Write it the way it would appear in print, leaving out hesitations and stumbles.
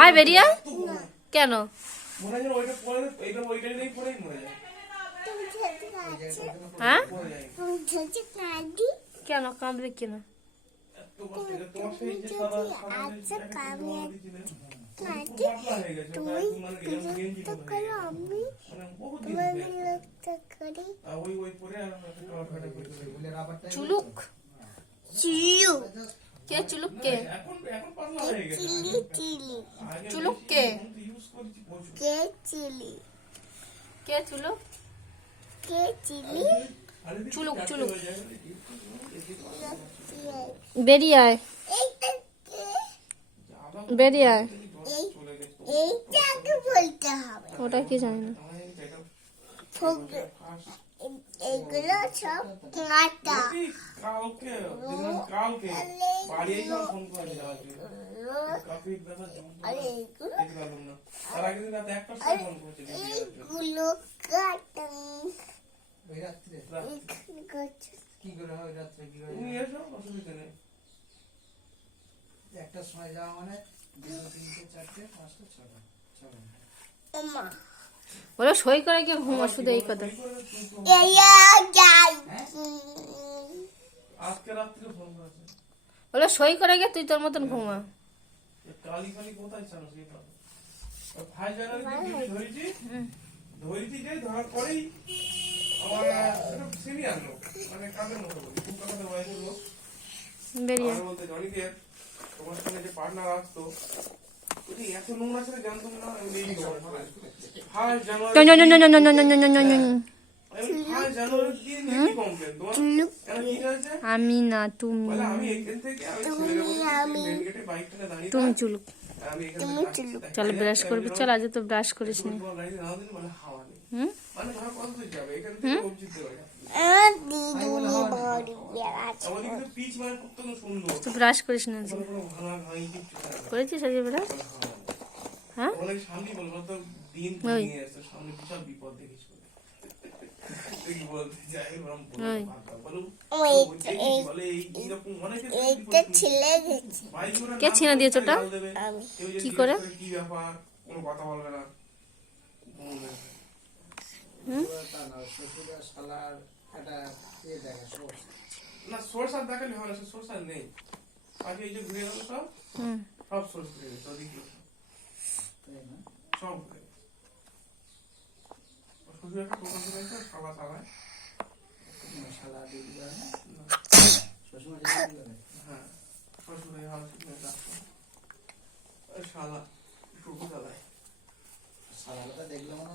আয় বেরিয়ে কেন? হ্যাঁ কেন কাঁদবে কেন? চুলুক কে? চুলুক কে? চুলুক কে? কে চুলুক? চুলুক চুলুক বেরিয়ে আয়, বেরিয়ে আয়। ওটা কি জানি না। এগুলো সব কাটা এইগুলো কাটা একটা সময় যাওয়া মানে 2 3 4 5 6 বলো সই করে গিয়ে ঘুমা, শুধু এই কথা। বলো সই করে গিয়ে তুই তোর মতন ঘুমা। বেরিয়ে আমি না তুমি, তুমি চুলুক। চল ব্রাশ করবি, চল আজ তো ব্রাশ করিস নি। তুই ব্রাশ করিস না, করেছিস আজকে ব্রাশ? হ্যাঁ কে ছিঁড়ে দিয়েছ ওটা? কি করে? না সোর্স আর দেখালে হয় না, সোর্স আর নেই। আগে এই যে ঘুরে গেল সব সোর্স ঘুরে গেছে, ওদিকে সব ঘুরে গেছে। শুধু একটা টোকান ঘুরে গেছে, সবার সালায় শালা দিয়ে দিল। শ্বশুর হ্যাঁ শ্বশুরে শালা টুকু চালায়। শালাটা দেখলে মনে